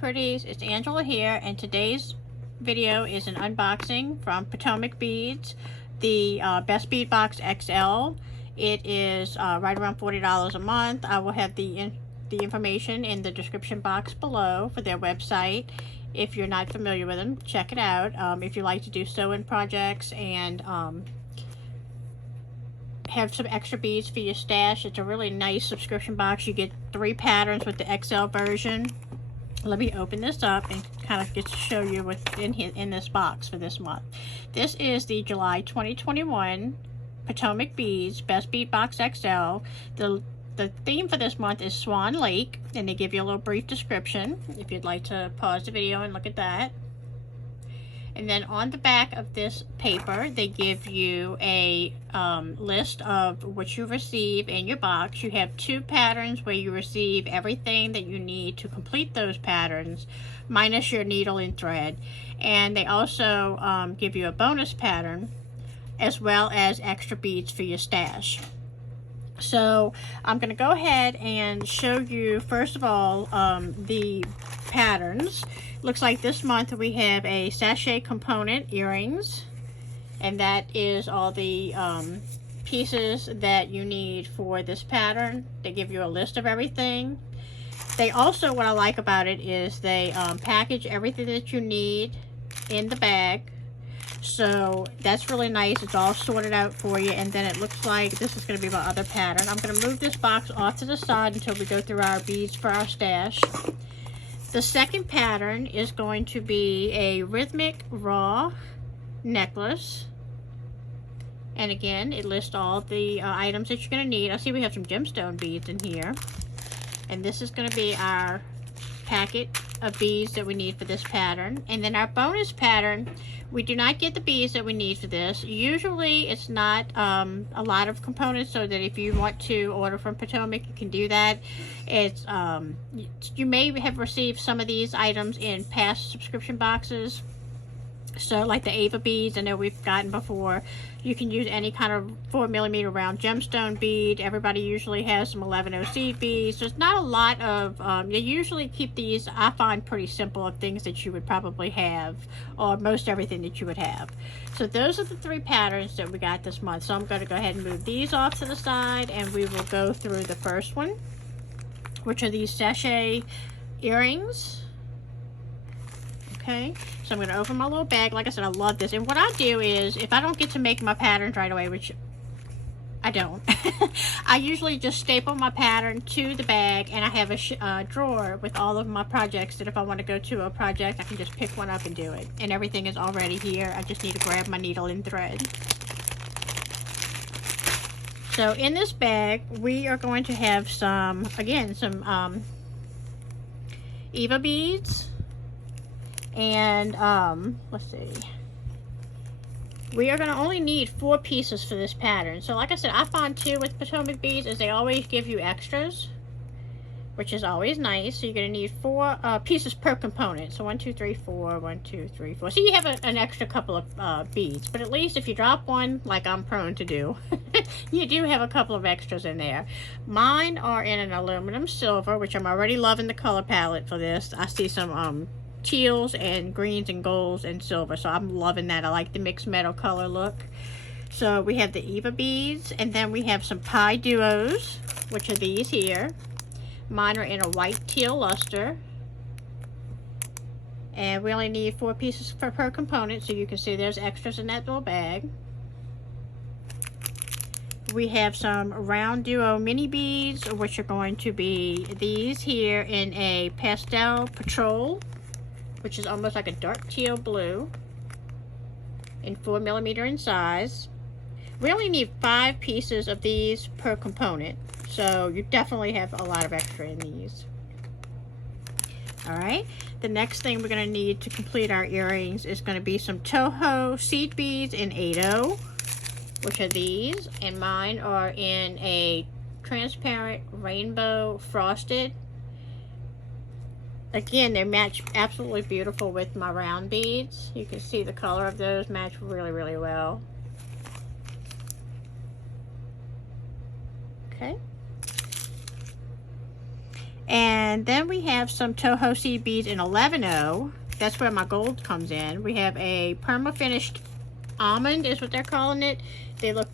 Pretties, it's Angela here, and today's video is an unboxing from Potomac Beads, the Best Bead Box XL. It is right around $40 a month. I will have the information in the description box below for their website. If you're not familiar with them, check it out. If you like to do sew-in projects and have some extra beads for your stash, it's a really nice subscription box. You get 3 patterns with the XL version. Let me open this up and kind of get to show you what's in this box for this month. This is the July 2021 Potomac Beads Best Bead Box XL. The theme for this month is Swan Lake, and they give you a little brief description if you'd like to pause the video and look at that. And then on the back of this paper, they give you a list of what you receive in your box. You have 2 patterns where you receive everything that you need to complete those patterns, minus your needle and thread. And they also give you a bonus pattern, as well as extra beads for your stash. So I'm going to go ahead and show you, first of all, the patterns. Looks like this month we have a sachet component earrings, and that is all the pieces that you need for this pattern. They give you a list of everything. They also, what I like about it is they package everything that you need in the bag. So that's really nice. It's all sorted out for you, and then it looks like this is going to be my other pattern. I'm going to move this box off to the side until we go through our beads for our stash. The second pattern is going to be a Rhythmic Raw Necklace, and again it lists all the items that you're going to need. I see we have some gemstone beads in here, and this is going to be our packet of beads that we need for this pattern. And then our bonus pattern, we do not get the beads that we need for this. Usually it's not a lot of components, so that if you want to order from Potomac, you can do that. It's you may have received some of these items in past subscription boxes. So like the Ava beads, I know we've gotten before. You can use any kind of 4mm round gemstone bead. Everybody usually has some 11OC beads. There's not a lot of, they usually keep these, I find, pretty simple, of things that you would probably have, or most everything that you would have. So those are the 3 patterns that we got this month. So I'm going to go ahead and move these off to the side, and we will go through the first one, which are these sachet earrings. Okay, so I'm going to open my little bag. Like I said, I love this. And what I do is, if I don't get to make my patterns right away, which I don't, I usually just staple my pattern to the bag, and I have a drawer with all of my projects that if I want to go to a project, I can just pick one up and do it. And everything is already here. I just need to grab my needle and thread. So in this bag, we are going to have some, again, some Eva beads. And let's see, we are going to only need 4 pieces for this pattern. So like I said, I find too with Potomac beads is they always give you extras, which is always nice. So you're going to need 4 pieces per component. So 1 2 3 4, 1 2 3 4. So you have an extra couple of beads, but at least if you drop one, like I'm prone to do, you do have a couple of extras in there. Mine are in an aluminum silver, which I'm already loving the color palette for this. I see some teals and greens and golds and silver, so I'm loving that. I like the mixed metal color look. So we have the Eva beads, and then we have some pie duos, which are these here. Mine are in a white teal luster, and we only need 4 pieces per component, so you can see there's extras in that little bag. We have some round duo mini beads, which are going to be these here in a pastel patrol, which is almost like a dark teal blue, in 4mm in size. We only need 5 pieces of these per component, so you definitely have a lot of extra in these. Alright, the next thing we're going to need to complete our earrings is going to be some Toho seed beads in 8/0, which are these, and mine are in a transparent rainbow frosted. Again, they match absolutely beautiful with my round beads. You can see the color of those match really, really well. Okay. And then we have some Toho seed beads in 11-0. That's where my gold comes in. We have a perma finished almond is what they're calling it. They look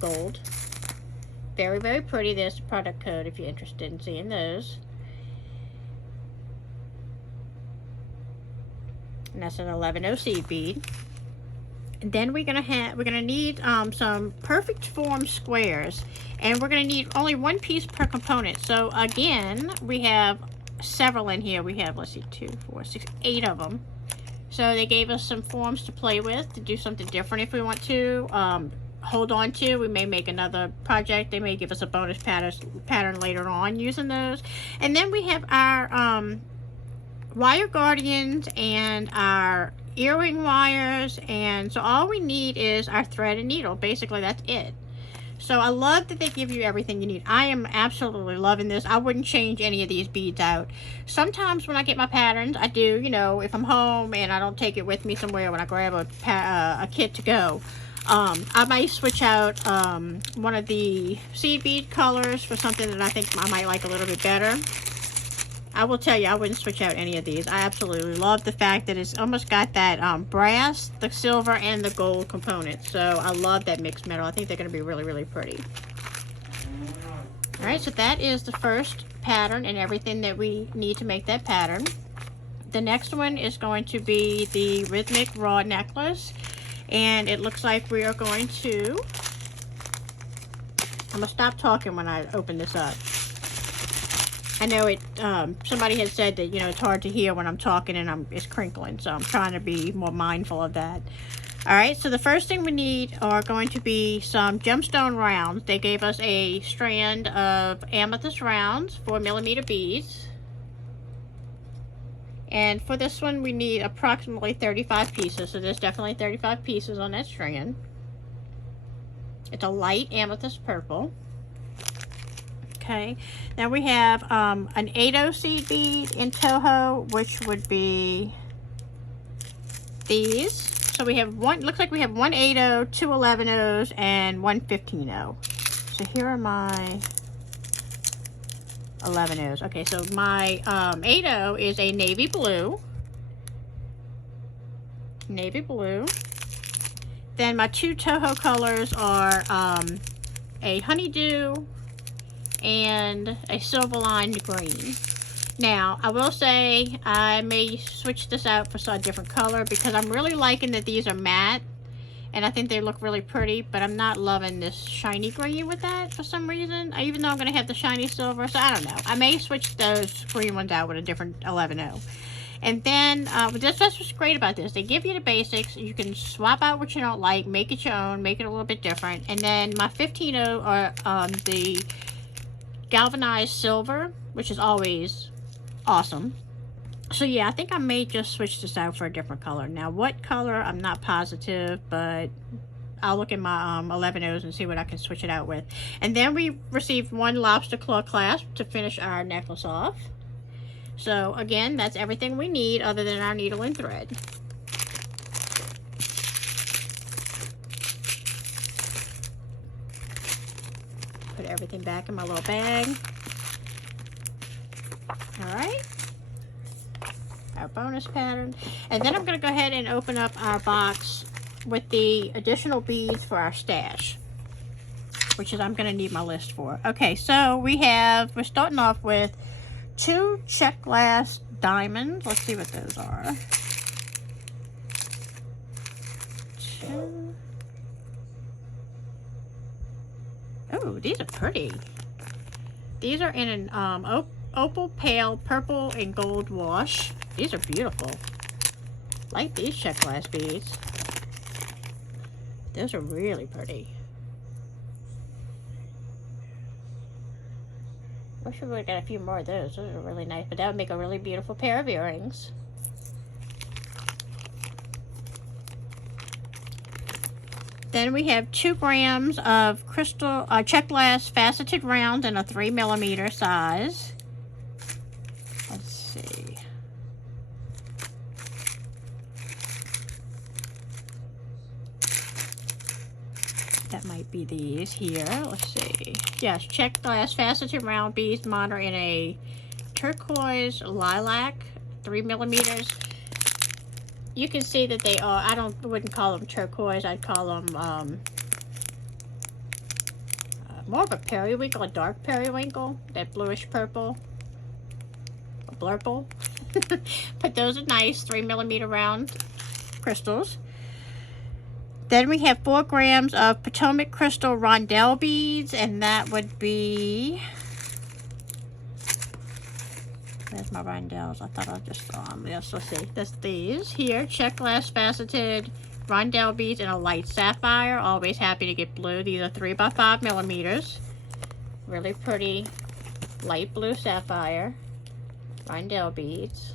gold. Very, very pretty. There's the product code if you're interested in seeing those. And that's an 11-0 seed bead. And then we're gonna need some perfect form squares, and we're gonna need only one piece per component. So again, we have several in here. We have, let's see, 2, 4, 6, 8 of them. So they gave us some forms to play with, to do something different if we want to. Hold on to. We may make another project. They may give us a bonus pattern later on using those. And then we have our wire guardians and our earring wires, and so all we need is our thread and needle. Basically, that's it. So I love that they give you everything you need. I am absolutely loving this. I wouldn't change any of these beads out. Sometimes when I get my patterns, I do, you know, if I'm home and I don't take it with me somewhere, when I grab a kit to go, I might switch out one of the seed bead colors for something that I think I might like a little bit better. I will tell you, I wouldn't switch out any of these. I absolutely love the fact that it's almost got that brass, the silver, and the gold component. So I love that mixed metal. I think they're going to be really, really pretty. All right, so that is the first pattern and everything that we need to make that pattern. The next one is going to be the Rhythmic Raw Necklace. And it looks like we are going to... I'm going to stop talking when I open this up. I know it, somebody had said that, you know, it's hard to hear when I'm talking and it's crinkling, so I'm trying to be more mindful of that. All right, so the first thing we need are going to be some Gemstone Rounds. They gave us a strand of amethyst rounds, 4mm beads. And for this one, we need approximately 35 pieces, so there's definitely 35 pieces on that strand. It's a light amethyst purple. Okay, now we have an 8-0 seed bead in Toho, which would be these. So we have one, looks like we have one 8-0, two 11-0s, and one 15-0. So here are my 11-0s. Okay, so my 8-0 is a navy blue. Navy blue. Then my two Toho colors are a honeydew and a silver lined green. Now I will say I may switch this out for a different color because I'm really liking that these are matte and I think they look really pretty, but I'm not loving this shiny green with that for some reason, even though I'm going to have the shiny silver. So I don't know, I may switch those green ones out with a different 11-0. And then that's what's great about this. They give you the basics. You can swap out what you don't like, make it your own, make it a little bit different. And then my 15-0 are the galvanized silver, which is always awesome. So yeah, I think I may just switch this out for a different color. Now what color, I'm not positive, but I'll look at my 11-0s and see what I can switch it out with. And then we received one lobster claw clasp to finish our necklace off. So again, that's everything we need other than our needle and thread. Put everything back in my little bag. All right. Our bonus pattern. And then I'm going to go ahead and open up our box with the additional beads for our stash, which is I'm going to need my list for. Okay, so we're starting off with 2 Czech glass diamonds. Let's see what those are. 2. Oh, these are pretty. These are in an opal pale purple and gold wash. These are beautiful. Like these Czech glass beads. Those are really pretty. Wish we would have got a few more of those. Those are really nice, but that would make a really beautiful pair of earrings. Then we have 2 grams of crystal Czech glass faceted rounds in a 3mm size. Let's see. That might be these here. Let's see. Yes, Czech glass faceted round beads model in a turquoise lilac, 3 millimeters. You can see that they are, wouldn't call them turquoise, I'd call them more of a periwinkle, a dark periwinkle, that bluish purple, a blurple. But those are nice, 3 millimeter round crystals. Then we have 4 grams of Potomac crystal Rondelle beads, and that would be, there's my Rondelles. I thought I just saw them. Yes, let's see. That's these here, Czech glass faceted Rondelle beads in a light sapphire. Always happy to get blue. These are 3 by 5 millimeters. Really pretty light blue sapphire Rondelle beads,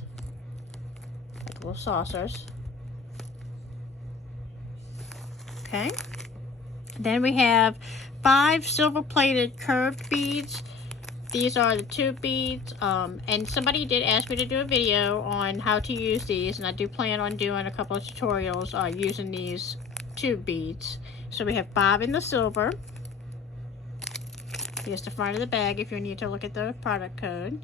like little saucers. Okay. Then we have 5 silver plated curved beads. These are the tube beads, and somebody did ask me to do a video on how to use these, and I do plan on doing a couple of tutorials using these tube beads. So we have 5 in the silver. Here's the front of the bag if you need to look at the product code.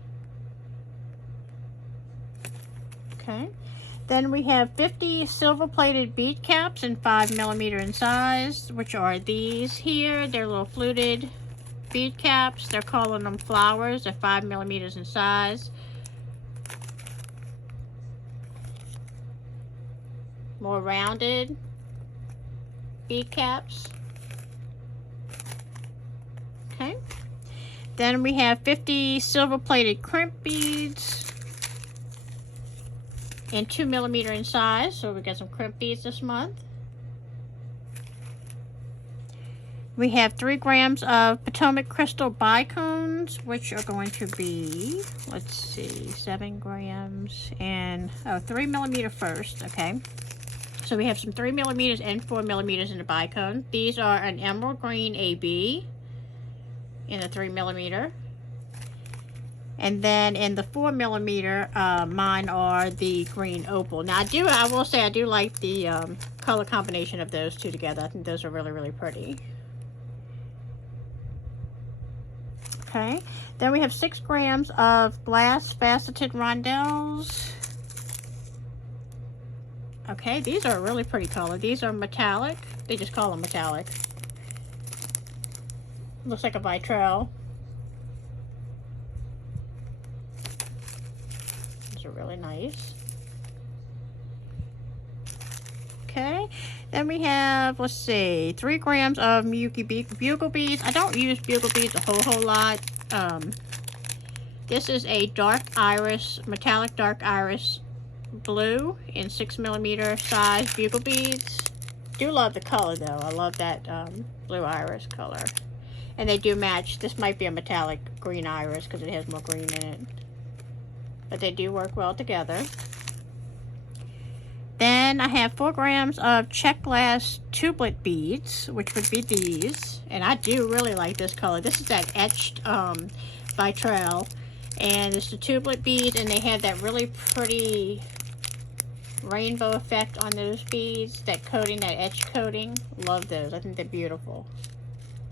Okay. Then we have 50 silver plated bead caps in 5 millimeter in size, which are these here. They're little fluted bead caps. They're calling them flowers. They're 5 millimeters in size. More rounded bead caps. Okay. Then we have 50 silver plated crimp beads in 2 millimeter in size. So we got some crimp beads this month. We have 3 grams of Potomac crystal bicones, which are going to be, let's see, 7 grams and, 3 millimeter first, okay. So we have some 3 millimeters and 4 millimeters in the bicone. These are an emerald green AB in the 3 millimeter. And then in the 4 millimeter, mine are the green opal. Now I will say I do like the color combination of those two together. I think those are really, really pretty. Okay, then we have 6 grams of glass faceted rondelles. Okay, these are a really pretty color. These are metallic. They just call them metallic. Looks like a vitrell. These are really nice. Okay, then we have, let's see, 3 grams of bugle beads. I don't use bugle beads a whole lot. This is a dark iris, metallic dark iris blue in 6 millimeter size bugle beads. Do love the color though. I love that blue iris color. And they do match. This might be a metallic green iris because it has more green in it. But they do work well together. Then I have 4 grams of Czech glass Tubelet beads, which would be these. And I do really like this color. This is that etched vitrell. And it's the Tubelet beads, and they have that really pretty rainbow effect on those beads. That coating, that etched coating. Love those. I think they're beautiful.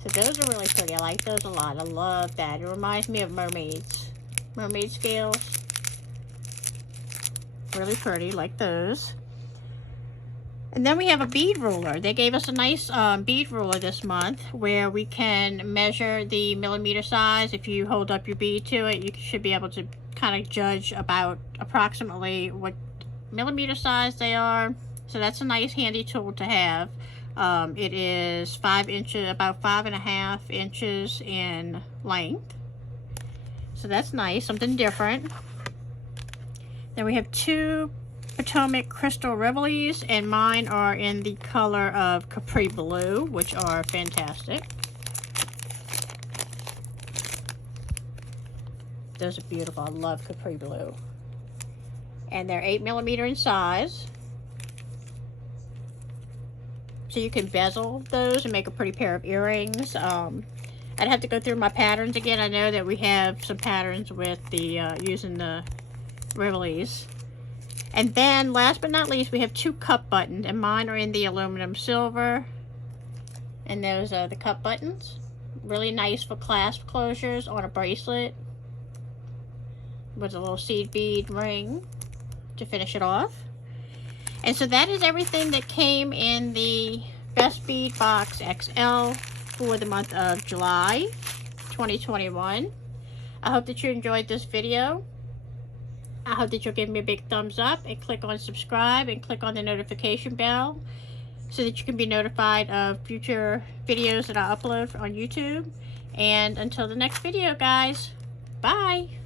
So those are really pretty. I like those a lot. I love that. It reminds me of mermaids. Mermaid scales. Really pretty, like those. And then we have a bead ruler. They gave us a nice bead ruler this month where we can measure the millimeter size. If you hold up your bead to it, you should be able to kind of judge about approximately what millimeter size they are. So that's a nice handy tool to have. It is 5 inches, about 5.5 inches in length. So that's nice, something different. Then we have 2 Potomac crystal Rivolis, and mine are in the color of Capri Blue, which are fantastic. Those are beautiful. I love Capri Blue. And they're 8 millimeter in size. So you can bezel those and make a pretty pair of earrings. I'd have to go through my patterns again. I know that we have some patterns with the using the Rivolis. And then, last but not least, we have 2 cup buttons, and mine are in the aluminum silver. And those are the cup buttons. Really nice for clasp closures on a bracelet. with a little seed bead ring to finish it off. And so that is everything that came in the Best Bead Box XL for the month of July 2021. I hope that you enjoyed this video. I hope that you'll give me a big thumbs up and click on subscribe and click on the notification bell so that you can be notified of future videos that I upload on YouTube. And until the next video, guys, bye!